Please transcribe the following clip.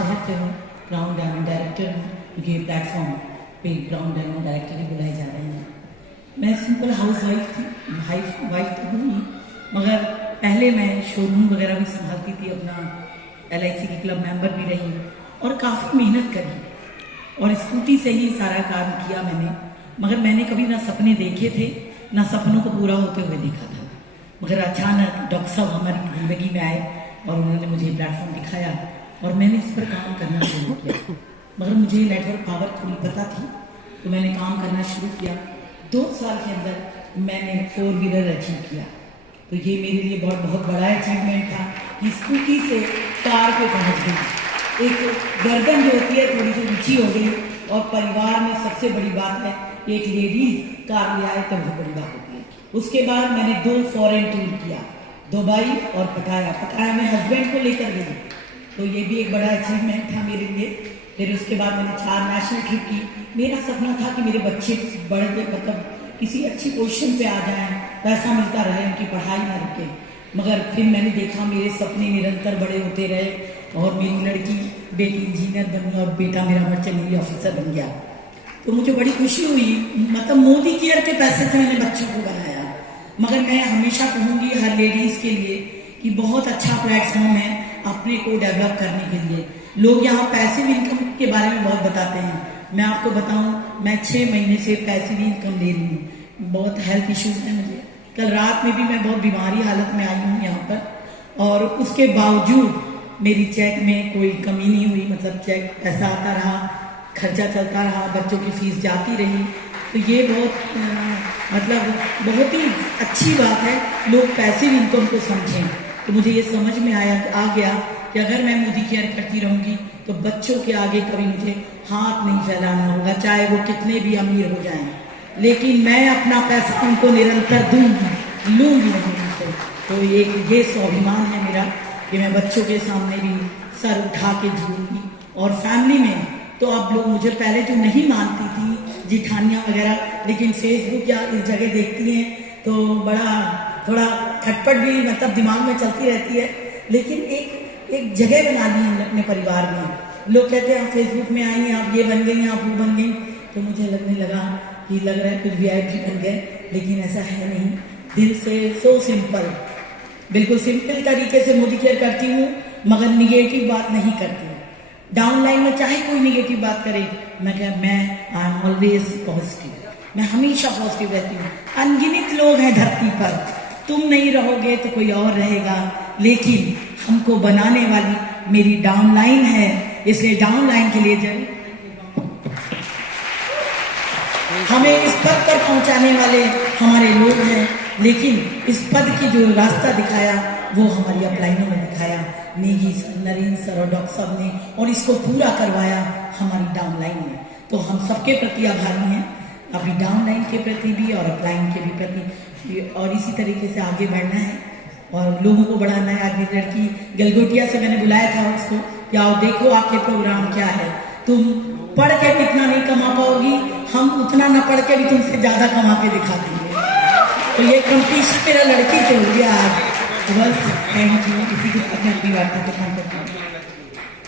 शहर से हूँ, ग्राउंड डायमंड डायरेक्टर हूँ, क्योंकि प्लेटफॉर्म पे ग्राउंड डायमंड डायरेक्टर ही बुलाए जा रहे हैं। मैं सिंपल हाउस वाइफ थी, वाइफ तो हूँ ही, मगर पहले मैं शोरूम वगैरह भी संभालती थी, अपना LIC की क्लब मेंबर भी रही और काफ़ी मेहनत करी और स्कूटी से ही सारा काम किया मैंने। मगर मैंने कभी ना सपने देखे थे, ना सपनों को पूरा होते हुए देखा था। मगर अचानक डॉक्टर साहब हमारी ज़िंदगी में आए और उन्होंने मुझे प्लेटफॉर्म दिखाया और मैंने इस पर काम करना शुरू किया। मगर मुझे नेटवर्क पावर थोड़ी पता थी, तो मैंने काम करना शुरू किया। 2 साल के अंदर मैंने 4 व्हीलर अचीव किया। तो ये मेरे लिए बहुत बड़ा अचीवमेंट था कि स्कूटी से कार पे पहुंच गई। एक गर्दन जो होती है थोड़ी सी ऊंची हो गई और परिवार में सबसे बड़ी बात है एक लेडीज कार ले आए तो बहुत बड़ी बात होती है। उसके बाद मैंने 2 फॉरेन टूर किया, दुबई और पटाया में हस्बैंड को लेकर गई, तो ये भी एक बड़ा अचीवमेंट था मेरे लिए। फिर उसके बाद मैंने 4 नेशनल ट्रिप की। मेरा सपना था कि मेरे बच्चे बढ़ के मतलब किसी अच्छी पोजीशन पे आ जाएं, पैसा मिलता रहे, उनकी पढ़ाई ना रुके। मगर फिर मैंने देखा मेरे सपने निरंतर बड़े होते रहे और मेरी लड़की बेटी इंजीनियर बनी और बेटा मेरा मर्चेंट नेवी ऑफिसर बन गया। तो मुझे बड़ी खुशी हुई, मतलब मोदी केयर के पैसे से मैंने बच्चों को बनाया। मगर मैं हमेशा कहूँगी हर लेडीज के लिए कि बहुत अच्छा प्लेटफॉर्म है अपने को डेवलप करने के लिए। लोग यहाँ पैसिव इनकम के बारे में बहुत बताते हैं। मैं आपको बताऊं, मैं 6 महीने से पैसिव इनकम ले रही हूँ। बहुत हेल्थ इश्यूज है मुझे। कल रात में भी मैं बहुत बीमारी हालत में आई हूँ यहाँ पर, और उसके बावजूद मेरी चेक में कोई कमी नहीं हुई। मतलब चेक पैसा आता रहा, खर्चा चलता रहा, बच्चों की फीस जाती रही। तो ये बहुत ही अच्छी बात है, लोग पैसिव इनकम को समझें। तो मुझे ये समझ में आ गया कि अगर मैं मोदी केयर करती रहूँगी तो बच्चों के आगे कभी मुझे हाथ नहीं फैलाना होगा, चाहे वो कितने भी अमीर हो जाएं। लेकिन मैं अपना पैसा उनको निरंतर लूँगी उनसे। तो ये स्वाभिमान है मेरा कि मैं बच्चों के सामने भी सर उठा के जीऊँगी। और फैमिली में तो आप लोग मुझे पहले जो नहीं मानती थी, जिठानियाँ वगैरह, लेकिन फेसबुक या इस जगह देखती हैं तो बड़ा थोड़ा खटपट भी मतलब दिमाग में चलती रहती है। लेकिन एक जगह बना ली है अपने परिवार में। लोग कहते हैं आप फेसबुक में आई, आप ये बन गई, आप वो बन गई। तो मुझे लगने लगा कि लग रहा है कुछ VIP बन गए, लेकिन ऐसा है नहीं। दिल से सो सिंपल, बिल्कुल सिंपल तरीके से मोदी केयर करती हूँ, मगर निगेटिव बात नहीं करती। डाउन लाइन में चाहे कोई निगेटिव बात करे, मैं आई एम ऑलवेज पॉजिटिव। मैं हमेशा पॉजिटिव रहती हूँ। अनगिनत लोग हैं धरती पर, तुम नहीं रहोगे तो कोई और रहेगा, लेकिन हमको बनाने वाली मेरी डाउन लाइन है। इसलिए डाउन लाइन के लिए जब हमें इस पद पर पहुंचाने वाले हमारे लोग हैं, लेकिन इस पद की जो रास्ता दिखाया वो हमारी अपलाइनों में दिखाया, नेगी सर, नरेंद्र सर और डॉक्टर साहब ने, और इसको पूरा करवाया हमारी डाउन लाइन में। तो हम सबके प्रति आभारी हैं, अभी डाउन लाइन के प्रति भी और अपलाइन के भी प्रति, और इसी तरीके से आगे बढ़ना है और लोगों को बढ़ाना है। आज मेरी लड़की गलगोटिया से मैंने बुलाया था उसको कि आओ देखो आपके प्रोग्राम क्या है, तुम पढ़ के कितना नहीं कमा पाओगी, हम उतना ना पढ़ के भी तुमसे ज्यादा कमा के दिखा देंगे। तो ये कंपटीशन मेरा लड़की से हो गया आज। बस थैंक यू। इसी के साथ मैं अपनी वार्ता को खत्म करती हूँ।